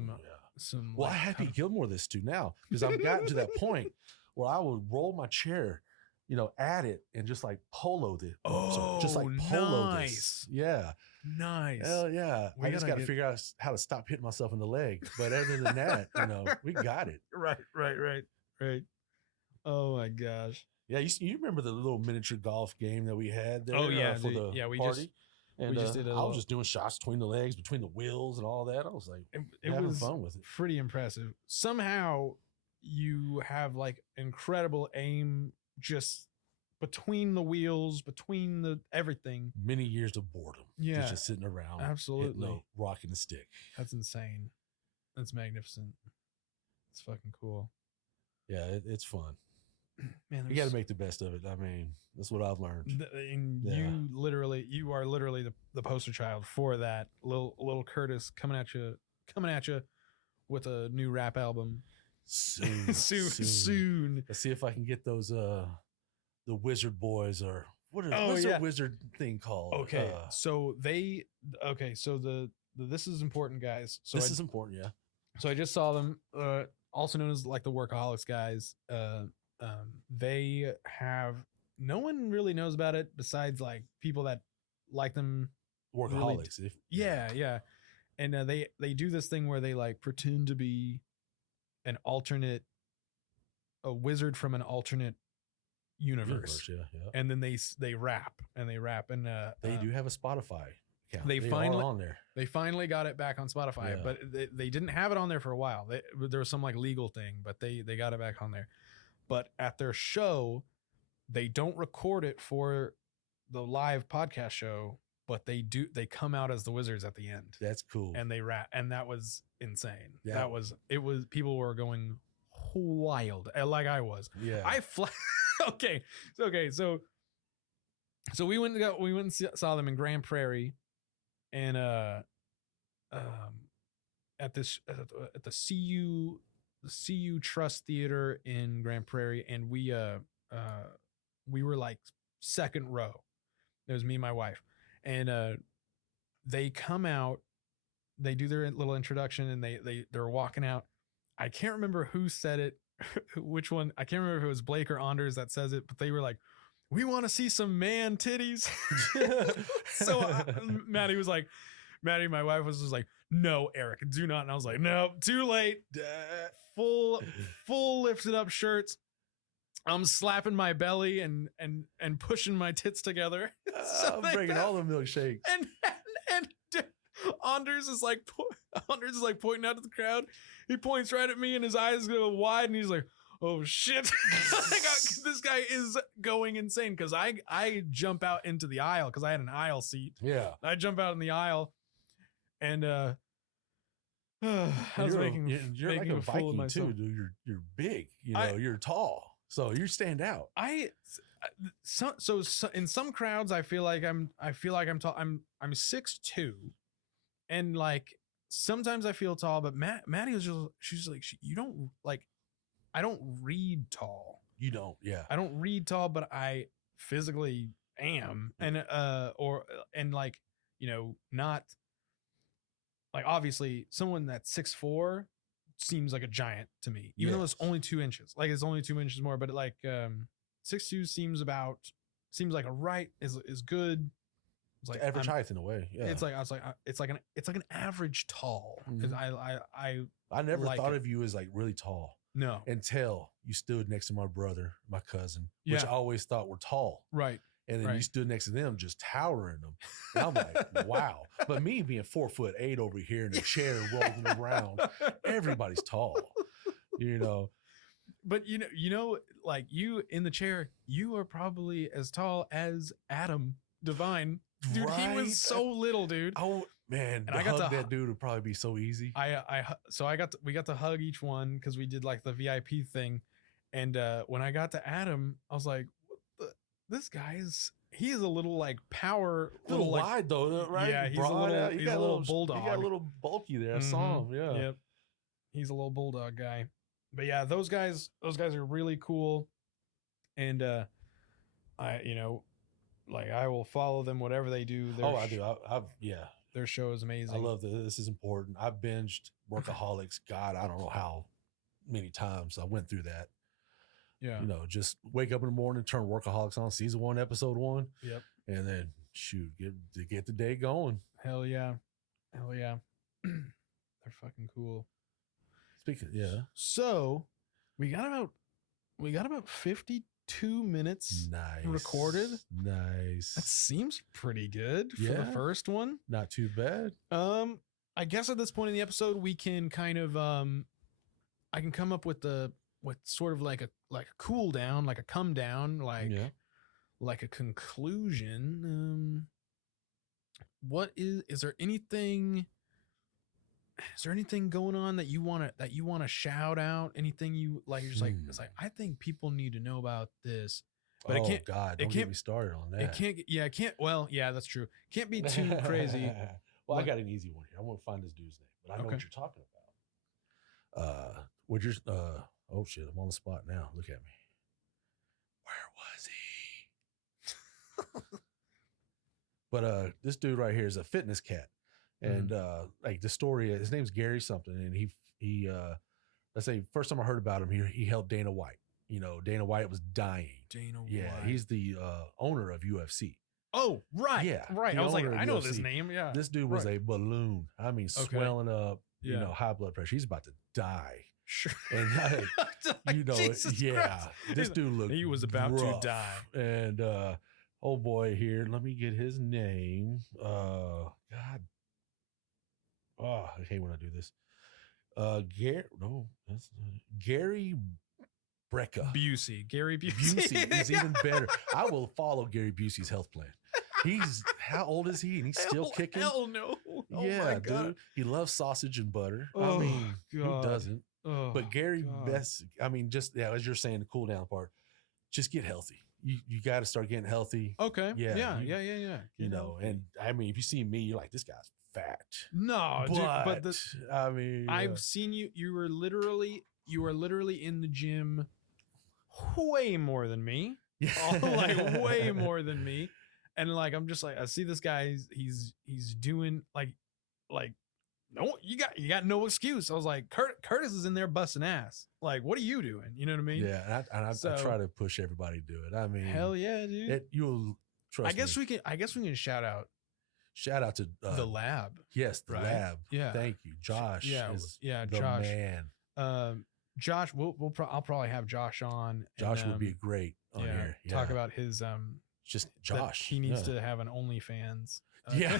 some. Well, I Happy Gilmore this too now because I've gotten to that point where I would roll my chair, at it and just like polo this. Just like polo this. Yeah. Nice. Hell yeah. I just got to figure out how to stop hitting myself in the leg. But other than that, we got it. Right. Oh my gosh. Yeah. You remember the little miniature golf game that we had there? Oh yeah. For the party? We just did I was just doing shots between the legs, between the wheels and all that. I was like, it having was fun with it. Pretty impressive. Somehow you have like incredible aim just between the wheels, between the everything. Many years of boredom. Yeah. Just sitting around. Absolutely. Rocking the stick. That's insane. That's magnificent. It's fucking cool. Yeah, it's fun. Man, you got to make the best of it. I mean, that's what I've learned. And you are literally the poster child for that. Lil Curtis coming at you with a new rap album soon. Let's see if I can get those the Wizard Boys or what's the Wizard thing called? Okay, so this is important, guys. So this is important, yeah. So I just saw them, also known as like the Workaholics guys. They have no one really knows about it besides like people that like them. Workaholics, really, yeah. And they do this thing where they like pretend to be a wizard from an alternate universe. Yeah. And then they rap and they do have a Spotify account. They finally on there. They finally got it back on Spotify, but they didn't have it on there for a while. There was some like legal thing, but they got it back on there. But at their show, they don't record it for the live podcast show, but they come out as the wizards at the end. That's cool. And they rap, and that was insane. Yeah. People were going wild, like I was. Yeah. Okay. So we went and saw them in Grand Prairie, and at the CU Trust Theater in Grand Prairie, and we were like second row. It was me and my wife, and they come out, they do their little introduction, and they're walking out. I can't remember who said it, which one. I can't remember if it was Blake or Anders that says it, but they were like, "We want to see some man titties." So Maddie, my wife was just like, "No, Eric, do not." And I was like, "No, too late." Full lifted up shirts. I'm slapping my belly and pushing my tits together. So I'm bringing all the milkshakes. And Anders is like pointing out to the crowd. He points right at me and his eyes go wide and he's like, oh shit, this guy is going insane. Cause I jump out into the aisle because I had an aisle seat. Yeah. I jump out in the aisle and I was you're like a Viking too, dude. You're big, you're tall. So you stand out. So in some crowds I feel like I'm tall. I'm 6'2", and like sometimes I feel tall, but Maddie was she's like, you don't like, I don't read tall. You don't, yeah. I don't read tall, but I physically am, and like, not like, obviously someone that's 6'4" seems like a giant to me, even though it's only 2 inches. Like it's only 2 inches more, but like 6'2" seems like a right is good. It's like average height in a way. Yeah. It's like an average tall. Mhm. I never like thought it. of you as like really tall. No. Until you stood next to my brother, my cousin, which I always thought were tall. Right. And then you stood next to them, just towering them. And I'm like, wow. But me being 4'8" over here in a chair rolling around, everybody's tall, But like you in the chair, you are probably as tall as Adam Devine. Dude, right? He was so little, dude. Oh man, and I got hug that dude would probably be so easy. We got to hug each one because we did like the VIP thing, and when I got to Adam, I was like, this guy's he is a little like power, a little like, wide though, right? Yeah, he's a little bulldog. He got a little bulky there. I saw him. Yeah, yep. He's a little bulldog guy. But yeah, those guys are really cool, and I will follow them whatever they do. I do. I've their show is amazing. I love that. This is important. I've binged Workaholics. God, I don't know how many times I went through that. Yeah. Just wake up in the morning, turn Workaholics on, season 1, episode 1. Yep. And then get the day going. Hell yeah. They're fucking cool. Yeah. So we got about 52 minutes recorded. Nice. That seems pretty good for the first one. Not too bad. I guess at this point in the episode we can kind of I can come up with sort of like a cool down, like a come down, like a conclusion. What is there anything going on that you want to shout out? Anything you like? You're just like, it's like, I think people need to know about this, but it can't. God, don't get me started on that. It can't. Yeah, it can't. Well, yeah, that's true. Can't be too crazy. Well, I got an easy one here. I won't find this dude's name, but I know what you're talking about. Would you? Oh shit! I'm on the spot now. Look at me. Where was he? But this dude right here is a fitness cat. And like the story, his name's Gary something, and he let's say first time I heard about him, he helped Dana White. Dana White was dying. White. He's the owner of UFC. Oh, right. Yeah, right. I was like, I know this name. Yeah. This dude was a balloon. I mean, swelling up. High blood pressure. He's about to die. Sure. And Jesus Christ. This dude looked. He was about rough. to die. And oh boy, here, let me get his name. God. Oh, I hate when I do this. Gary Brecka. Busey. Gary Busey. Busey is even better. I will follow Gary Busey's health plan. How old is he? And he's still kicking? Hell no. Oh yeah, dude. He loves sausage and butter. Oh, I mean, God. who doesn't? Oh, but Gary God. just as you're saying, the cool down part, just get healthy. You got to start getting healthy. Okay. Yeah. And I mean, if you see me, you're like, this guy's fat. No, but dude, I mean, I've seen you. You were literally in the gym way more than me. Like way more than me. And like, I'm just like, I see this guy. He's doing like no, you got no excuse. I was like, Curtis is in there busting ass. Like, what are you doing? You know what I mean? Yeah, and I try to push everybody to do it. I mean, hell yeah, dude. You'll trust me. I guess we can shout out to the lab. Yes, the lab. Yeah, thank you, Josh. Yeah, the Josh, man. Josh, I'll probably have Josh on. Josh would be great on here. Yeah. Talk about his just Josh. He needs to have an OnlyFans. Yeah.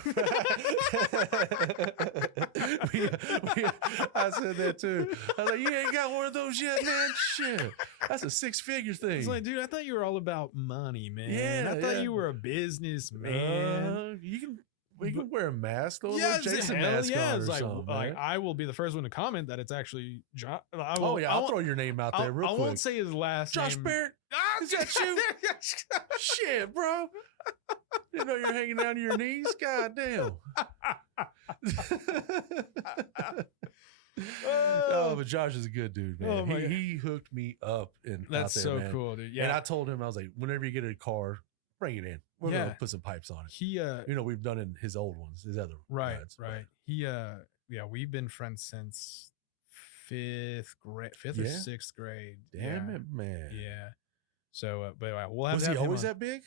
I said that too. I was like, you ain't got one of those yet, man? Shit. That's a 6-figure thing. It's like, dude, I thought you were all about money, man. Yeah, I thought yeah. you were a businessman. We can wear a mask, throw a Yeah, little Jason hell mask yeah. on It's or like, something, like man. I will be the first one to comment that it's actually Josh. I'll throw your name out there real quick. I won't say his last Josh name. Barrett. Is that you? Shit, bro. You know you're hanging down to your knees? God damn. Oh, but Josh is a good dude, man. Oh my God. He hooked me up and That's out there, so man. cool, dude. Yeah. And I told him, I was like, whenever you get a car, bring it in. We're Yeah. gonna put some pipes on it. He You know, we've done in his old ones, his other right, rides. right. He yeah, we've been friends since fifth or Yeah. sixth grade. Damn yeah. it, man. Yeah. So, but we'll have Was to he have him always on. that big?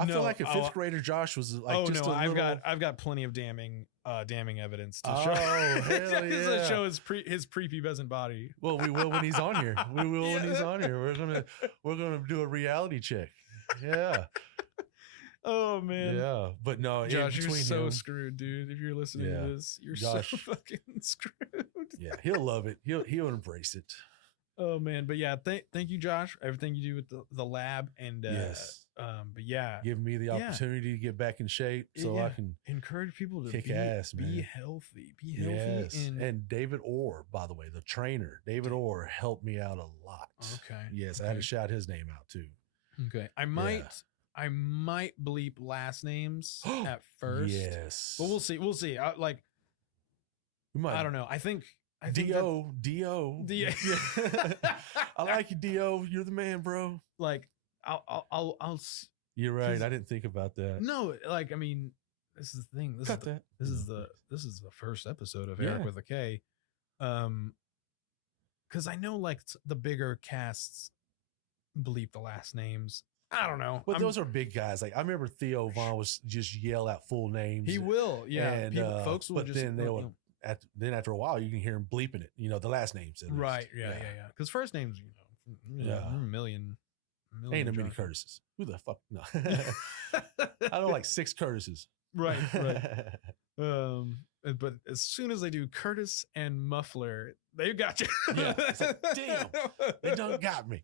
I No, feel like a fifth grader Josh was like just a I've little... I've got plenty of damning evidence to Oh, show. hell to yeah. show his prepubescent body. Well, we will when he's on here. We will when he's on here. We're gonna do a reality check. Yeah. Oh man. Yeah. But no, Josh, you're so him, screwed, dude. If you're listening Yeah. to this, you're Josh. so fucking screwed. yeah, he'll love it. He'll embrace it. Oh man, but yeah, thank you, Josh. Everything you do with the lab and Yes. but yeah, Give me the Yeah. opportunity to get back in shape so Yeah. I can encourage people to kick be, ass, be man. healthy, be healthy, Yes. and And David Orr, by the way, the trainer, David Orr helped me out a lot. okay, Yes, I had to okay. shout his name out too. okay. I might bleep last names at first. Yes. but we'll see. We'll see. We might. I don't know. I think D.O. D- I like you, D.O. You're the man, bro. like I'll You're right. 'Cause- I didn't think about that. no, like I mean, this is the thing. This Cut is the, that. This is the first episode of Yeah. Eric with a K. Because I know like the bigger casts bleep the last names. I don't know. But those are big guys. Like I remember Theo Vaughn was just yell out full names. He will, yeah. And, Folks will but just then they you will. know, Then after a while, you can hear him bleeping it. You know the last names. at least. right? Yeah. Because first names, Yeah. a million Ain't a many Josh. Curtises. Who the fuck? No. I know like 6 Curtises. right. But as soon as they do Curtis and Muffler, they got you. Yeah, it's like, damn, they done got me.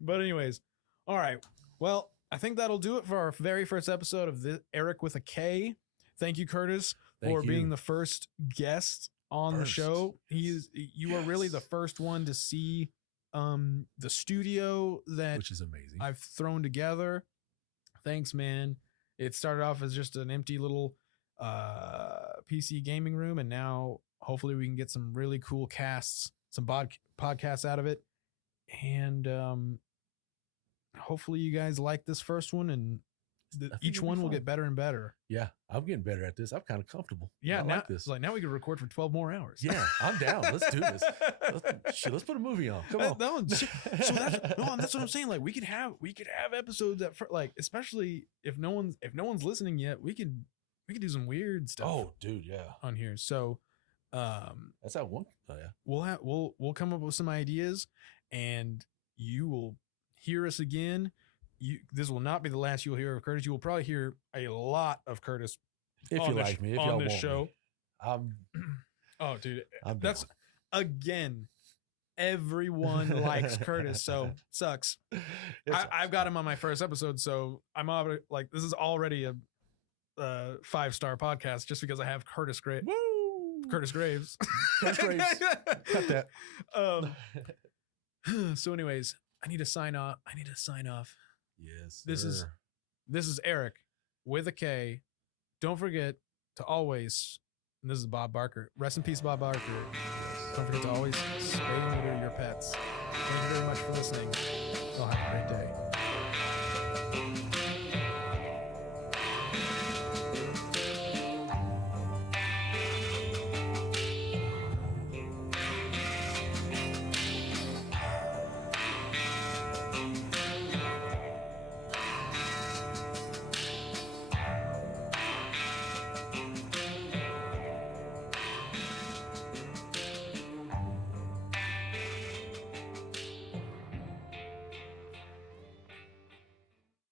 But anyways, all right. Well, I think that'll do it for our very first episode of this Eric with a K. Thank you, Curtis, Thank for you. being the first guest on the First. show. You are really the Yes. first one to see the studio that Which is amazing. I've thrown together. Thanks, man. It started off as just an empty little PC gaming room, and now hopefully we can get some really cool casts, some podcasts out of it, and hopefully you guys like this first one, and think each it'll be one will fun. get better and better. Yeah, I'm getting better at this. I'm kind of comfortable. Yeah, I now like this. like now we can record for 12 more hours. Yeah, I'm down. Let's do this. Let's put a movie on. Come on. That one's, so that's what I'm saying. Like we could have episodes that like, especially if no one's listening yet, we could do some weird stuff Oh, dude, yeah. on here. So That's that one. Oh, yeah. we'll come up with some ideas, and you will hear us again. This will not be the last you'll hear of Curtis. You will probably hear a lot of Curtis If on you this, like me, if on y'all this want show. me. I'm Oh, dude, down. that's again. Everyone likes Curtis, so sucks. I've got him on my first episode, so I'm already like, this is already a 5-star podcast just because I have Curtis Graves. Woo! Curtis Graves. Curtis Graves. Cut that. So, anyways, I need to sign off. Yes. This is Eric with a K. Don't forget to always. And this is Bob Barker. Rest in peace, Bob Barker. Don't forget to always spay and neuter your pets. Thank you very much for listening. Y'all have a great day.